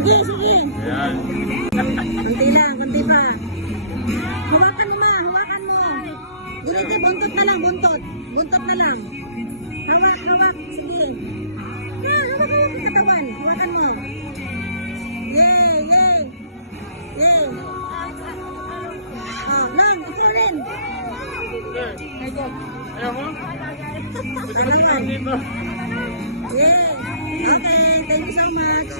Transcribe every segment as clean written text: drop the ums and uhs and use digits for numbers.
Sige, sige. Ayan. Kunti lang, kunti pa. Hawakan mo ma, hawakan mo. Hindi, buntot na lang, buntot. Buntot na lang. Hawak, hawak. Sige. Hawak ang katawan. Hawakan mo. Yay, yay. Yay. Lang, ito rin. Ayaw mo? Ano naman? Yay. Okay, thank you so much.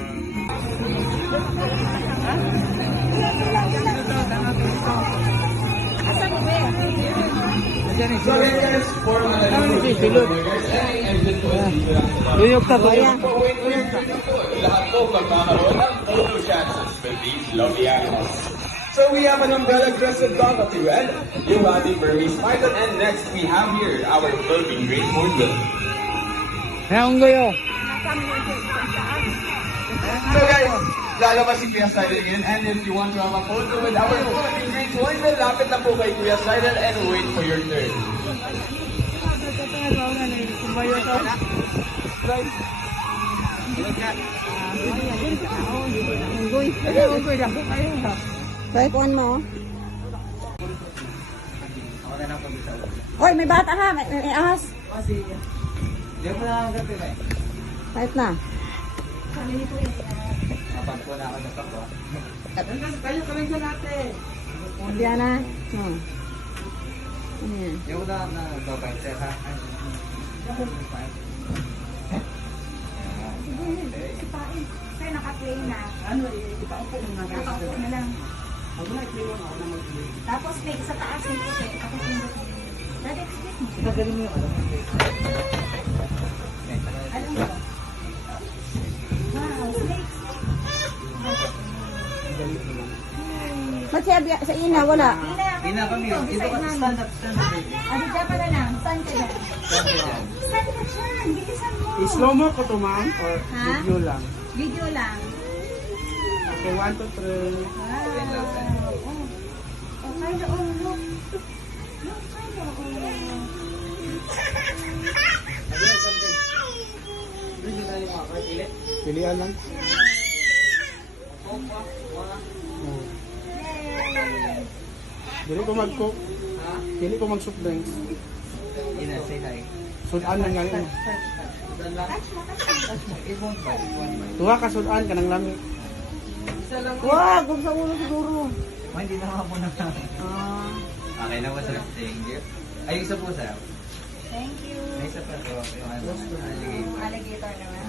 Tuyok na, tuyok. Lahat po magkakaroon ng photo chances with these lovely animals. So we have an umbrella crested cockatoo and you have the Burmese python, and next we have here our Philippine great hornbill. Hayang gayo. So guys, lalabas si Kuya Sidel again, and if you want to have a photo with our Philippine great hornbill, lapit na po kay Kuya Sidel and wait for your turn. Baikuan mo. Hoy, may bata ha. May ahas. Kahit na. Diana. Ano yan? Sir, naka-play na. Nakaupo na lang. Tapos may sa taas ng puti. Tapos yung puti. Dati, Gagaling mo yung ano. alam mo. Wow, snakes. Ba't sa ina? Wala. Pina kami. Dito ka, stand up. Ano dyan pa na lang? Stand ka dyan. Stand ka dyan. Bilisan mo. Slow mo ko to, ma'am? Or Ha? video lang? Video lang. Okay, 1, 2, 3. Wow. Oh, Carlo, oh, look. Look, Carlo, oh. Pilihan lang. Dili ko mag-cook. Dili ko mag-soup drinks. Sudan lang galing. Tuwa ka sudan ka ng lami. Wag, huwag sa ulo siguro. Hindi na ako na. Ah. Okay na ba sir? Thank you. Ay, isa po sir. Thank you. Ay, isa pa po. Yung ano, alligator. Alligator naman.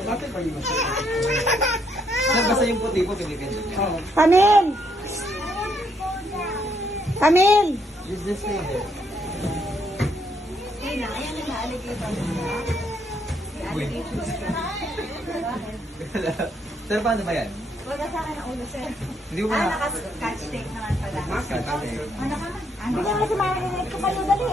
Bakit ba yun? Sir, basta yung puti po, Philippines. Oo. Tamil! Tamil! Use this way there. Ayun na, ayan na alligator. May alligator. Sir, paano ba yan? Wala sa akin ang ulo, sir. Hindi mo na. Naka-catch tape naman pala. Maskat kasi. Ano ka man? Ano Hindi naman sumakinig ko kayo, dali.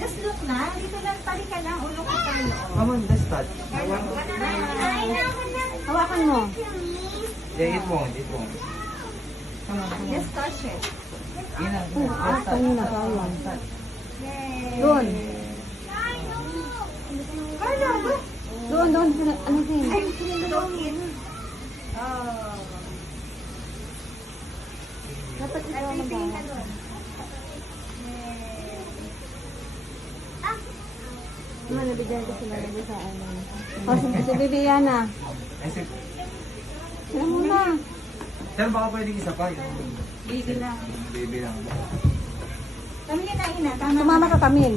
Just look na. Dito lang, tali ka lang. Ulo ka sa ulo. Come on, let's start. Hawakan mo. Yeah, hit mo, hit mo. Just touch it. Yun na, Oh, let's start. kanina, sayang. Yay! Doon. Carlo, look! Doon, doon. Ano din? Ay, look it. Oh. Dapat ito Ay, ang tingin ka mag- doon. Ano, nabigyan ko sila nabigyan sa ano. O, si Bibiana. Ay, sir. Sila muna. Sir, baka pwedeng isa pa. Yung Baby lang. baby lang. Kami na ina. Tama. Sumama ka, Tamil.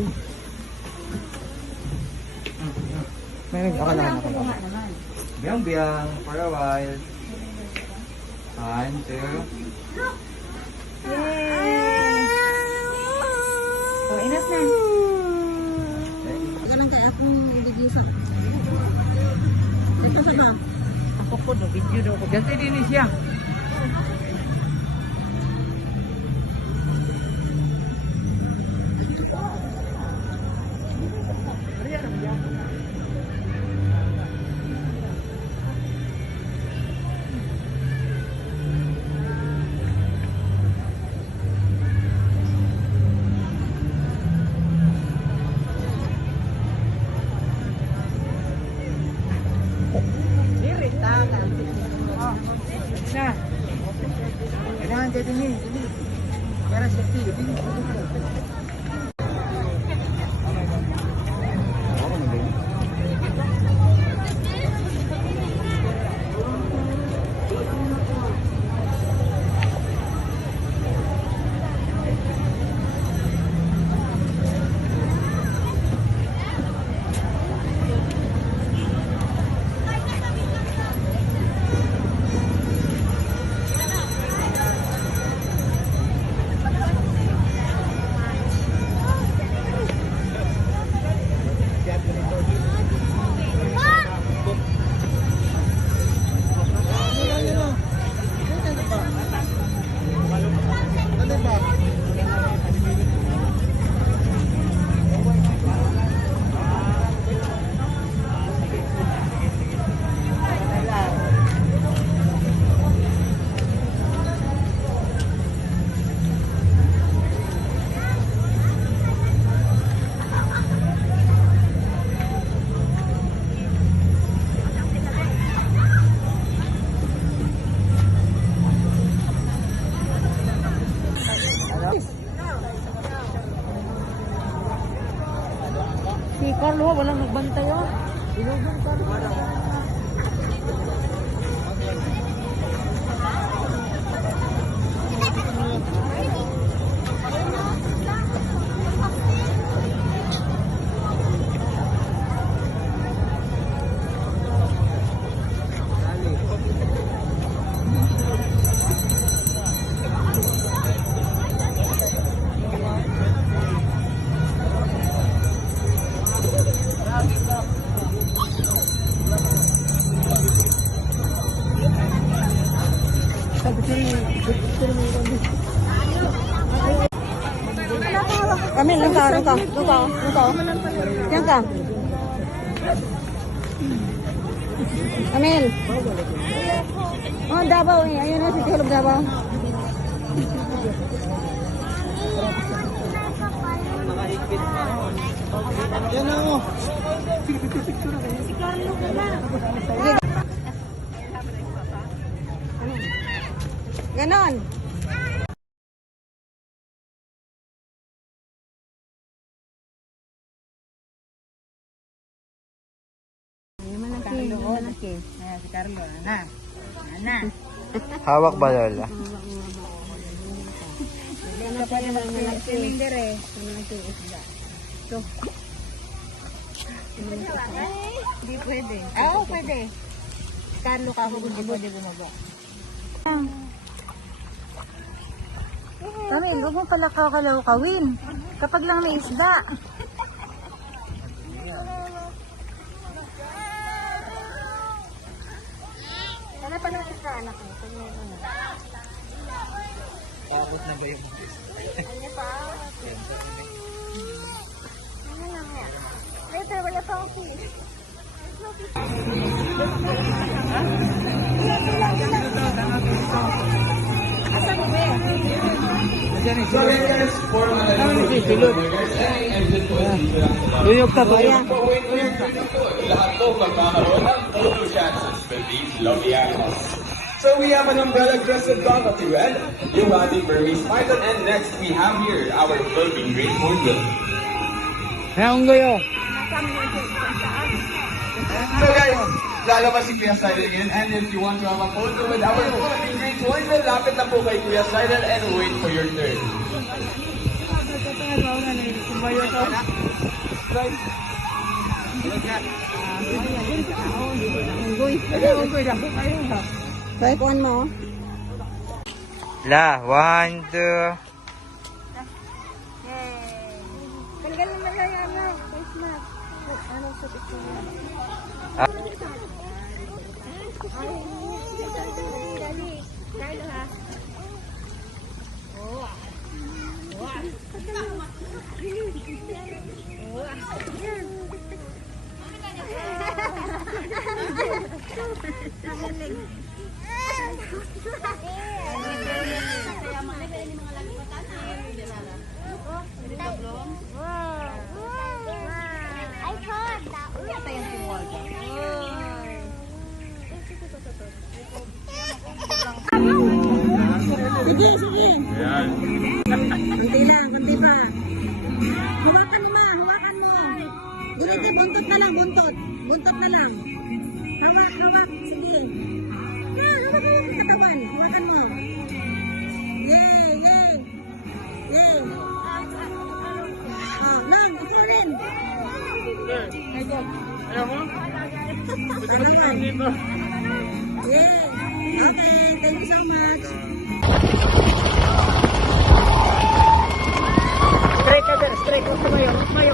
May Wala ang kulunga naman. Biyang-biyang, for a while. 1, 2. Yay! Oh, enough na. Ganun kaya akong ibigisan. Ito sa ba? Ako po, no video daw ko. Ganti din siya. Si Carlo, walang nagbantay oh. Ilugong Carlo. Kami, luka. Yan ka. Amin. Oh, Davao eh. Ayun na si Tulog Davao. Yan na mo. Ganon. Malaki. Ayan, si Carlo. Ana. Hawak ba, Lola? Ano pa yung malaki? Silindere. Malaki isda. Ito. Hindi pwede. Oo, pwede. Carlo ka ako kung di pwede bumabok. Kami, huwag mo pala kakalawin. Kapag lang may isda. Wala pa lang isda, anak mo. Pag may ano. Pakot na ba yung Ano pa? Ano lang yan? Later, wala pa ako fish. Asan mo ba? So yan guys, for Luyog ka ba? lahat po magkakaroon ng photo chances with these lovely animals. So we have an umbrella-crested cockatoo and yung ating Burmese python, and next we have here our Philippine great hornbill. Hayang goyo. So guys, lalabas si Kuya Sidel again, and if you want to have a photo with our Philippine great hornbill, lapit na po kay Kuya Sidel and wait for your turn. Bye, kuhan mo. La, 1, 2. Tanggal naman na yan na. Face mask. Anong sa picture mo? Carlo ha? Sige. Kunti lang. pa. Hawakan mo ma, hawakan mo. Giniti, buntot na lang, buntot. Buntot na lang. Hawak, hawak. Sige. Hawak ang katawan. Hawakan mo. Yay, yay. Yay. Lang, ito rin. Yay. Okay, thank you so much. Straight ka dyan, straight. Huwag tumayo, huwag tumayo.